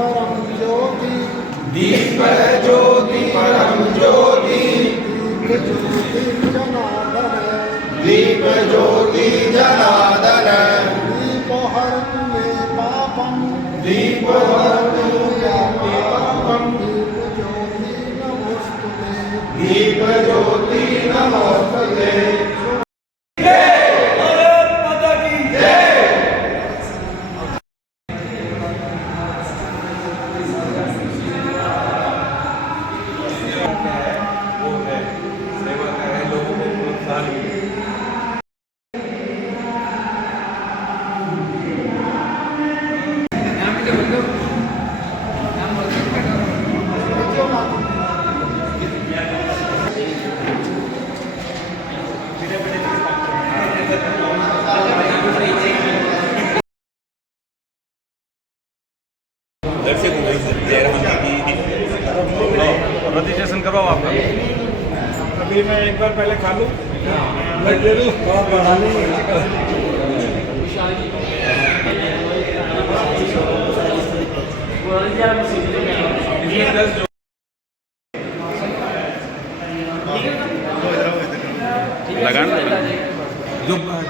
परम ज्योति दीप ज्योति परम ज्योति दीप ज्योति जनार्दन दीप ज्योति जनार्दन दीप हरतु मे पापम दीप हरतु मे पापम दीप ज्योति नमोस्तुते दीप ज्योति नमोस्तुते। रजिस्ट्रेशन करवाओ आपका। अभी मैं एक बार पहले खा लूँ।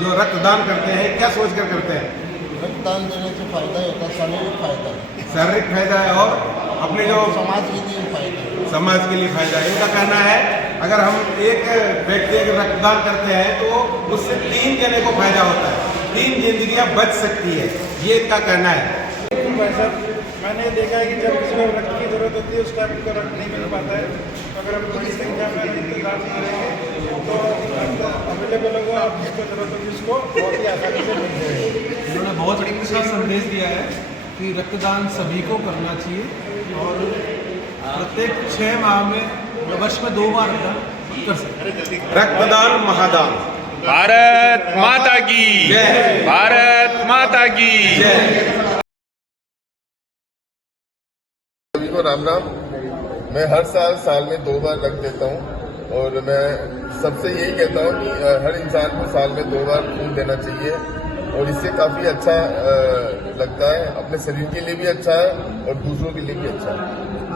जो रक्तदान करते हैं क्या सोच कर करते हैं? रक्तदान देने से फायदा होता है, शारीरिक फायदा, शारीरिक फायदा है और अपने जो समाज के लिए फायदा, समाज के लिए फायदा है। इनका कहना है अगर हम एक व्यक्ति अगर रक्तदान करते हैं तो उससे 3 जने को फायदा होता है, 3 जिंदगियां बच सकती है, ये इनका कहना है। भाई साहब, मैंने देखा है कि जब किसी को रक्त की जरूरत होती है उस टाइम को रक्त नहीं मिल पाता है, तो अगर हम बड़ी संख्या में इंतजार करेंगे तो अवेलेबल होगा, आप जिसको जरूरत होगी उसको बहुत ही आसानी से मिल जाएगी। उन्होंने बहुत अच्छा संदेश दिया है कि रक्तदान सभी को करना चाहिए और प्रत्येक 6 माह में वर्ष में 2 बार रक्तदान कर सकते हैं। रक्तदान महादान। भारत माता की जय। भारत माता की जय। सभी को राम राम। मैं हर साल में 2 बार रक्त देता हूँ और मैं सबसे यही कहता हूँ कि हर इंसान को साल में 2 बार खून देना चाहिए और इससे काफी अच्छा लगता है, अपने शरीर के लिए भी अच्छा है और दूसरों के लिए भी अच्छा है।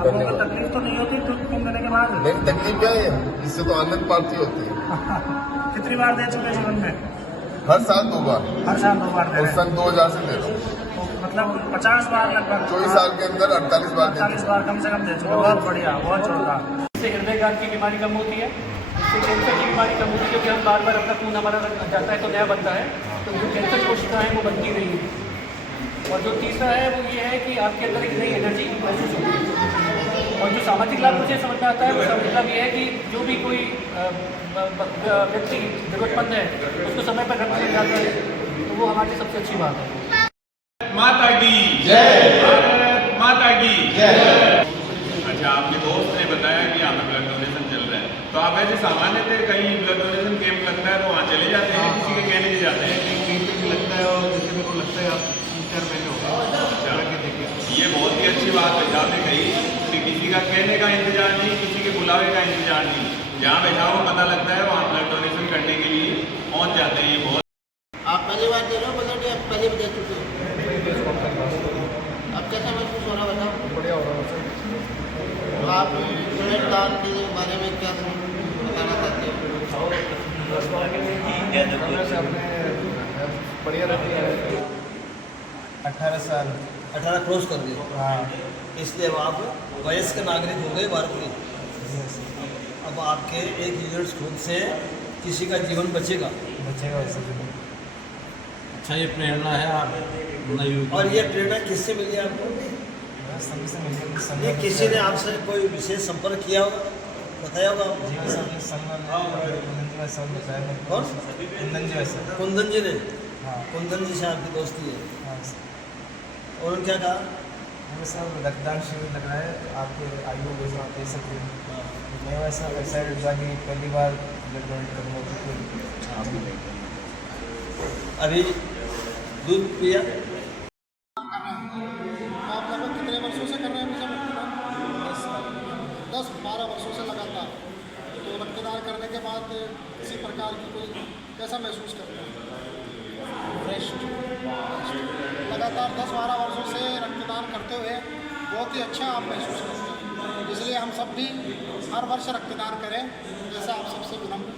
धन्यवाद। तकलीफ तो नहीं होती खून देने के बाद? नहीं, तकलीफ क्या है, इससे तो आनंद प्राप्ति होती है। कितनी बार दे चुके जीवन में? हर साल 2 बार हर साल 2 बार दे और रहे हैं। सन 2000 से दे रहा हूँ। तो मतलब 50 बार लगभग 24 साल के अंदर 48 बार दे 40 बार कम से कम दे चुके। बहुत बढ़िया, बहुत जोरदार। इससे हृदय घात की बीमारी कम होती है, इससे कैंसर की बीमारी कम होती है, क्योंकि हम बार बार अपना खून हमारा जाता है तो नया बनता है, तो जो कैंसर कोशिकाएं हैं वो बनती नहीं है। और जो तीसरा है वो ये है कि आपके अंदर एक नई एनर्जी महसूस होती है। और जो सामाजिक लाभ मुझे समझ में आता है वो सामाजिक लाभ ये है कि जो भी कोई व्यक्ति जरूरतमंद है उसको समय पर रक्त मिल जाता है, तो वो हमारी सबसे अच्छी बात है। माता की जय। भारत माता की जय। अच्छा, आपके दोस्त ने बताया कि यहाँ पे ब्लड डोनेशन चल रहा है, तो आप ऐसे सामान्य कहीं ब्लड डोनेशन कैंप लगता है तो वहाँ चले जाते हैं, किसी के कहने से जाते हैं? लगता है और जैसे मेरे को लगता है आप 3-4 महीने हो गए। ये बहुत ही अच्छी बात है आपने कही कि किसी का कहने का इंतजार नहीं, किसी के बुलावे का इंतजार नहीं, जहाँ बैठा हुआ पता लगता है वहाँ ब्लड डोनेशन करने के लिए पहुँच जाते हैं। ये बहुत आप पहली बार दे रहे हो ब्लड या पहले भी दे चुके हो? अब कैसा महसूस हो रहा बताओ? बढ़िया हो रहा है सर। तो आप ब्लड दान के बारे में क्या बताना चाहते हो? बढ़िया रहती है। 18 साल 18 क्रॉस कर दिए। हाँ। इसलिए अब आप वयस्क नागरिक हो गए भारत के। अब आपके 1 यूनिट खून से किसी का जीवन बचेगा। वैसे अच्छा, ये प्रेरणा है आप नई। और ये प्रेरणा किससे मिली आपको? सभी से मिलकर ये किसी ने आपसे कोई विशेष संपर्क किया होगा, बताया होगा आपको? कौन? कुंदन जी ने। हाँ। कुंदन जी से आपकी दोस्ती है। हाँ। और उन्होंने क्या कहा? हमें सब रक्तदान शिविर लग रहा है, आपके आयु वैसे आप दे सकते हैं। मैं वैसा वेबसाइट जाके पहली बार ब्लड डोनेट करूँगा। अभी दूध पिया? आप लगभग कितने वर्षों से कर रहे हैं रक्तदान? 10-12 वर्षों से लगातार। तो रक्तदान करने के बाद किसी प्रकार की कोई कैसा महसूस करते हैं? फ्रेश। लगातार 10-12 वर्षों से रक्तदान करते हुए बहुत ही अच्छा आप महसूस करते हैं। इसलिए हम सब भी हर वर्ष रक्तदान करें, जैसा आप सबसे विनम्र।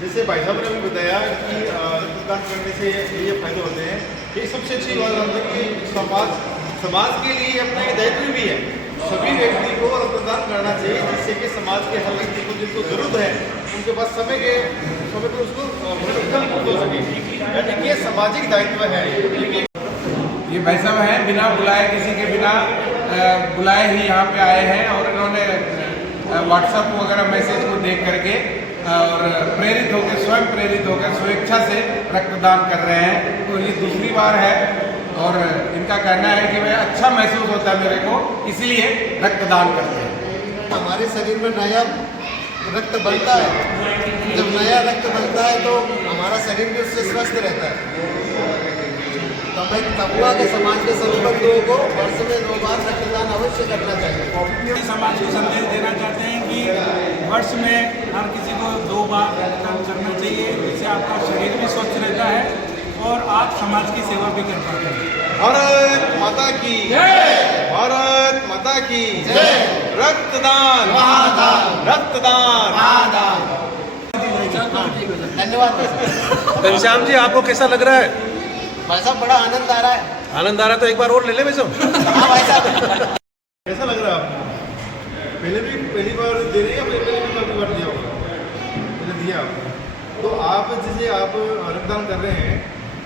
जैसे भाई साहब ने भी बताया कि रक्तदान करने से ये फायदे होते हैं, ये सबसे अच्छी बात होती है कि समाज के लिए अपना ये दायित्व भी है, सभी व्यक्ति को रक्तदान करना चाहिए, जिससे कि समाज के हर व्यक्ति को जिनको जरूरत है उनके पास समय पर उसको रक्तदान हो सके, यानी कि ये सामाजिक दायित्व है। ये भाई साहब हैं, बिना बुलाए, किसी के बिना बुलाए ही यहाँ पे आए हैं और इन्होंने व्हाट्सएप वगैरह मैसेज को देख करके और प्रेरित होकर, स्वयं प्रेरित होकर स्वेच्छा से रक्तदान कर रहे हैं। तो ये दूसरी बार है और इनका कहना है कि भाई अच्छा महसूस होता है मेरे को, इसलिए रक्तदान करते हैं। हमारे शरीर में नया रक्त बनता है, जब नया रक्त बनता है तो हमारा शरीर भी उससे स्वस्थ रहता है। तो मैं कहूँगा कि समाज के सभी लोगों को वर्ष में 2 बार रक्तदान अवश्य करना चाहिए। समाज को संदेश देना चाहते हैं कि वर्ष में हर किसी को 2 बार रक्तदान करना चाहिए, जिससे आपका शरीर भी स्वस्थ रहता है और आप समाज की सेवा भी कर पाते हैं। भारत माता की जय, भारत माता की जय। रक्तदान महादान, रक्तदान महादान। धन्यवाद। घनश्याम जी, आपको कैसा लग रहा है? भाई साहब बड़ा आनंद आ रहा है। आनंद आ रहा है तो एक बार और ले ले भाई साहब। हाँ भाई साहब। कैसा लग रहा है आपको? पहली बार दे रहे हैं या पहले भी काफी बार दिया होगा? पहले दिया आपने। तो आप जैसे आप रक्तदान कर रहे हैं,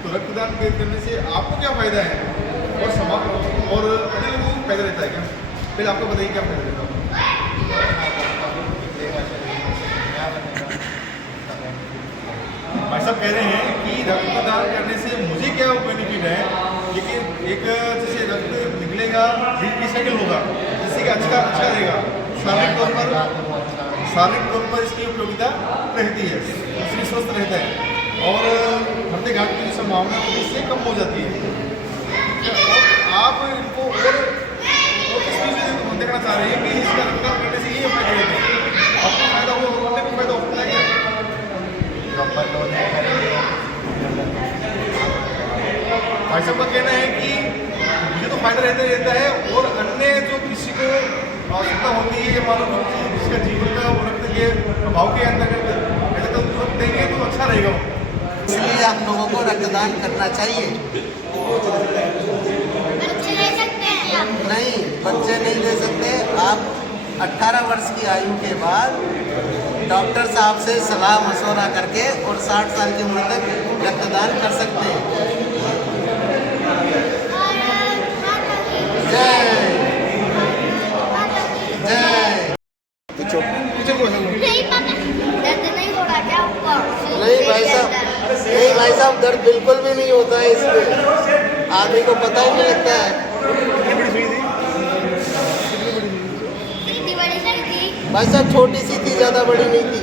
तो रक्तदान करने से आपको क्या फायदा है और समाज और अन्य लोगों को फायदा रहता है क्या? पहले आपको बताइए क्या फायदा रहता है। भाई साहब कह रहे हैं कि रक्तदान करने से मुझे क्या बेनिफिट है, लेकिन एक जैसे रक्त निकलेगा रिसाइकिल होगा, जिससे कि अच्छा रहेगा। शारीरिक तौर पर इसकी उपयोगिता रहती है, शरीर स्वस्थ रहता है और हृदय घात की संभावना इससे कम हो जाती है। और आप इनको और किस चीज़ में देखना चाह रहे हैं कि इसका रक्तदान करने से ये फायदे रहते हैं, आपको फायदा हो, उन्हें को फायदा होता है क्या? भाई साहब का कहना है कि मुझे तो फायदा रहता है और अन्य जो किसी को आवश्यकता होती है, मालूम जिसका जीवन का वो रक्त के अभाव के अंतर्गत ऐसा तो तुरंत देंगे तो अच्छा रहेगा। इसलिए आप लोगों को रक्तदान करना चाहिए। नहीं, बच्चे नहीं दे सकते। आप 18 वर्ष की आयु के बाद डॉक्टर साहब से सलाह मशवरा करके और 60 साल की उम्र तक रक्तदान कर सकते हैं। जय जय। नहीं भाई साहब दर्द बिल्कुल भी नहीं होता है इसमें, आदमी को पता ही नहीं लगता है। भाई साहब छोटी सी थी, ज्यादा बड़ी नहीं थी।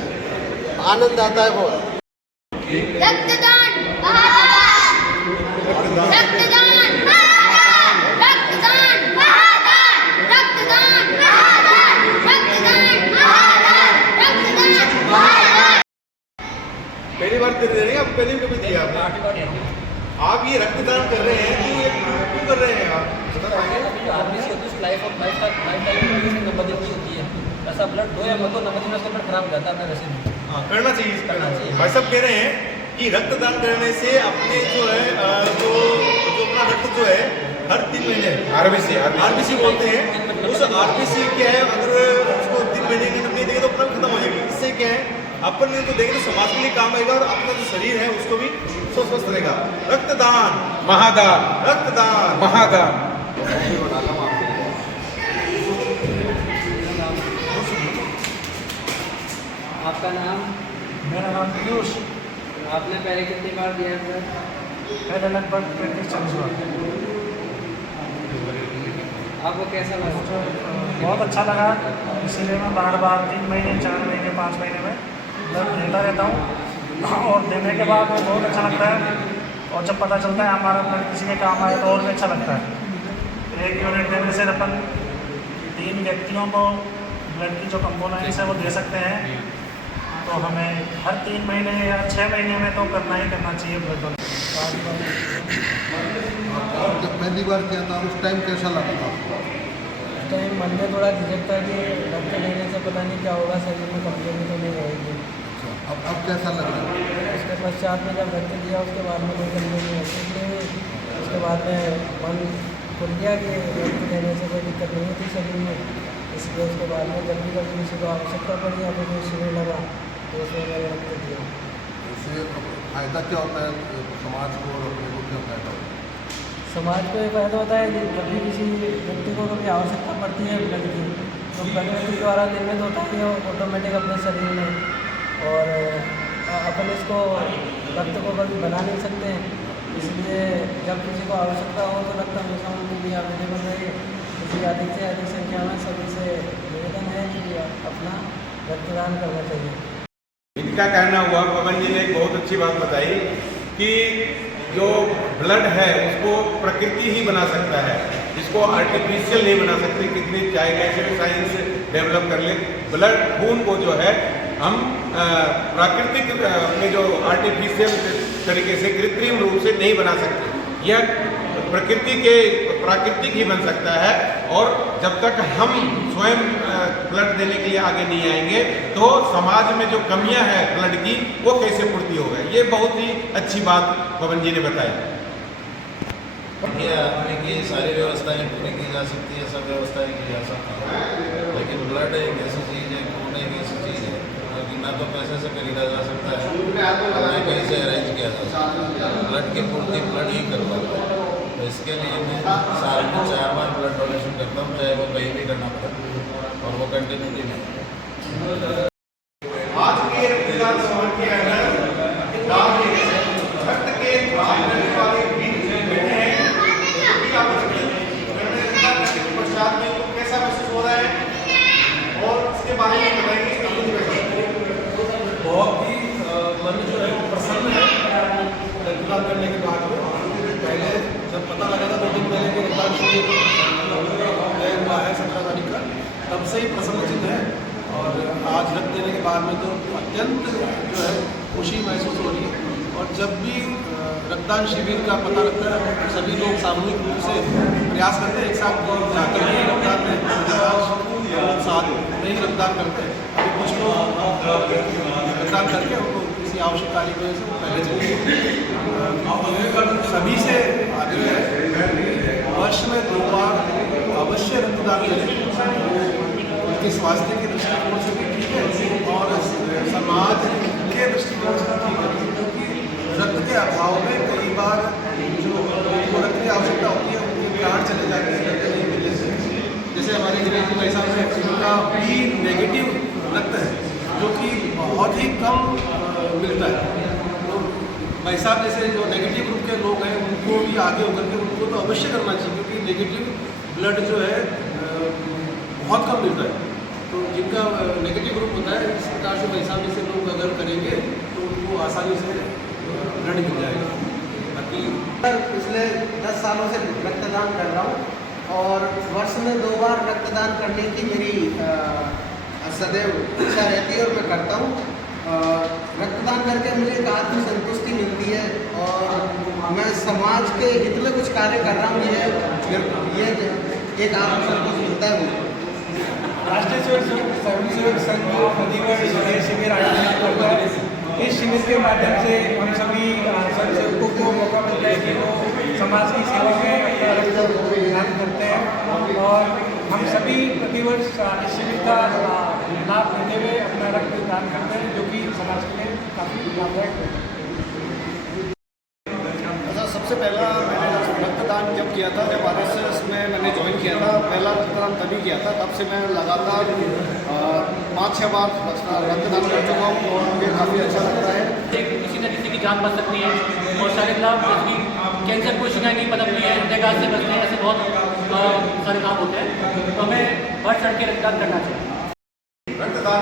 आनंद आता है बहुत। रक्तदान रक्तदान रक्तदान रक्तदान रक्तदान रक्तदान। पहली बार दे रहे हैं आप? पहले भी कभी दिया आपने? आप ये रक्तदान कर रहे हैं तो ये क्यों कर रहे हैं आप? ऐसा ब्लड दो या मत नंबर में ब्लड खराब हो जाता है वैसे नहीं। हाँ, करना चाहिए। भाई साहब कह रहे हैं कि रक्तदान करने से अपने जो है जो अपना रक्त जो है हर 3 महीने आरबीसी बोलते हैं, उस आरबीसी क्या है, अगर उसको 3 महीने के अंदर नहीं देंगे तो अपना खत्म हो जाएगी। इससे क्या है, अपन को देंगे तो समाज के लिए काम आएगा और अपना जो शरीर है उसको भी स्वस्थ रहेगा। रक्तदान महादान, रक्तदान महादान। आपका नाम? मेरा नाम पीयूष। आपने पहले कितनी बार दिया सर? पहले लगभग 40 बार। आपको कैसा लगा? बहुत अच्छा लगा, इसीलिए मैं बार 3 महीने 4 महीने 5 महीने में ब्लड देता रहता हूँ और देने के बाद वो बहुत अच्छा लगता है। और जब पता चलता है हमारा ब्लड किसी के काम आए तो और भी अच्छा लगता है। 1 यूनिट देने से अपन 3 व्यक्तियों को ब्लड की जो कंपोनेंट्स है वो दे सकते हैं। तो हमें हर 3 महीने या 6 महीने में तो करना ही करना चाहिए ब्लड डोनेशन। और जब पहली बार किया था उस टाइम कैसा लगा था आपको? उस टाइम मन में थोड़ा झिझक था कि रक्त लेने से पता नहीं क्या होगा, शरीर में कमजोरी तो नहीं रहेगी। अच्छा, अब कैसा लग रहा है? उसके पश्चात में जब रक्त दिया उसके बाद में कोई कमजोरी महसूस नहीं हुई। उसके बाद में मन खुल गया कि रक्त लेने से कोई दिक्कत नहीं होती शरीर में, इसलिए उसके बाद में जब भी कभी किसी को आवश्यकता पड़ी या फिर कोई शिविर लगा तो उसमें मैंने रक्त दिया। इससे फायदा क्या होता है समाज को और अपने को क्या फायदा होता है? समाज को ये फायदा होता है कि जब भी किसी व्यक्ति को कभी आवश्यकता पड़ती है ब्लड की तो प्रकृति द्वारा निर्मित होता है वो ऑटोमेटिक अपने शरीर में, और अपन इसको रक्त को कभी बना नहीं सकते हैं, इसलिए जब किसी को आवश्यकता हो तो रक्त हमेशा उनके लिए अवेलेबल रहे। इसलिए अधिक से अधिक संख्या में सभी से निवेदन है कि अपना रक्तदान करना चाहिए। इनका कहना हुआ, पवन जी ने एक बहुत अच्छी बात बताई कि जो ब्लड है उसको प्रकृति ही बना सकता है, इसको आर्टिफिशियल नहीं बना सकते, कितनी चाहे कैसे भी साइंस डेवलप कर ले। ब्लड खून को जो है हम प्राकृतिक अपने जो आर्टिफिशियल तरीके से कृत्रिम रूप से नहीं बना सकते, यह प्राकृतिक ही बन सकता है। और जब तक हम स्वयं ब्लड देने के लिए आगे नहीं आएंगे तो समाज में जो कमियां हैं ब्लड की वो कैसे पूर्ति होगा। ये बहुत ही अच्छी बात पवन जी ने बताई। ये सारी व्यवस्थाएं पूरी की जा सकती है, सब व्यवस्थाएं की जा सकती है, लेकिन ब्लड एक ऐसी चीज़ है, खून एक ऐसी चीज़ है कि ना तो पैसे से खरीदा जा सकता है और ना कहीं से अरेंज किया जा सकता है। ब्लड की पूर्ति ब्लड ही कर पाता है। तो इसके लिए मैं साल में 4 बार ब्लड डोनेशन करता हूँ, चाहे वो कहीं भी करना पड़े, और वो कंटिन्यूटी में। आज के रक्तदान शिविर के अंदर रक्त के खराब करने वाले भी बैठे हैं, क्योंकि आप पश्चात में उनको कैसा महसूस हो रहा है और इसके बारे में बताएंगे। बहुत ही मन जो है वो प्रसन्न है रक्तदान करने के बाद में। पहले जब पता लगा था 2 दिन पहले कि रक्तदान शिविर हुआ है 17 तारीख का, तब से ही प्रसन्नचित है। और आज रक्त देने के बाद में तो अत्यंत जो है खुशी महसूस हो रही है। और जब भी रक्तदान शिविर का पता लगता है तो सभी लोग सामूहिक रूप से प्रयास करते हैं, एक साथ जाकर के रक्तदान में साथ नहीं रक्तदान करते हैं। अभी कुछ लोग रक्तदान करके उनको किसी आवश्यक कार्य की वजह से वो पहले चले। सभी से आग्रह है वर्ष में 2 बार अवश्य रक्तदान करें, उनके स्वास्थ्य के दृष्टिकोण से भी ठीक है और समाज के दृष्टिकोण से भी ठीक है, क्योंकि रक्त के अभाव में कई बार जो रक्त की आवश्यकता होती है उनके प्राण चले जाते हैं रक्त नहीं मिलने से। जैसे हमारे गणेश भाई साहब है, उनका भी नेगेटिव रक्त है जो कि बहुत ही कम मिलता है। तो भाई साहब जैसे जो नेगेटिव ग्रुप के लोग हैं उनको भी आगे होकर के उनको तो अवश्य करना चाहिए, क्योंकि नेगेटिव ब्लड जो है बहुत कम मिलता है। तो जिनका नेगेटिव ग्रुप होता है इस प्रकार से भाई साहब जैसे लोग अगर करेंगे तो उनको आसानी से ब्लड मिल जाएगा। बाकी पिछले 10 सालों से रक्तदान कर रहा हूँ और वर्ष में 2 बार रक्तदान करने की मेरी सदैव इच्छा रहती है और मैं करता हूँ। रक्तदान करके मुझे एक आत्मसंतुष्टि मिलती है और मैं समाज के हित में कुछ कार्य कर रहा हूँ, ये एक आत्मसंतोष मिलता है मुझे। राष्ट्रीय स्वयंसेवक संघ प्रतिवर्ष ये शिविर आयोजित करता है। इस शिविर के माध्यम से हम सभी स्वयंसेवकों को मौका मिलता है कि वो समाज की सेवा में अपना रक्तदान करते हैं और हम सभी प्रतिवर्ष इस शिविर का लाभ लेते हुए अपना रक्तदान करते हैं, जो कि समाज के लिए काफ़ी लाभदायक है। सबसे पहला मैंने रक्तदान जब किया था, जब RSS में मैंने ज्वाइन किया था, पहला रक्तदान तभी किया था। तब से मैं लगातार 5-6 बार रक्तदान कर चुका हूँ और मुझे काफ़ी अच्छा लगता है। किसी न किसी की जान बच सकती है और सारे लाभ जैसे कि कैंसर कोशिकाएं नहीं पनपती है, हृदयघात से बचते हैं, ऐसे बहुत सारे लाभ होते हैं। तो हमें बढ़ चढ़ के रक्तदान करना चाहिए। रक्तदान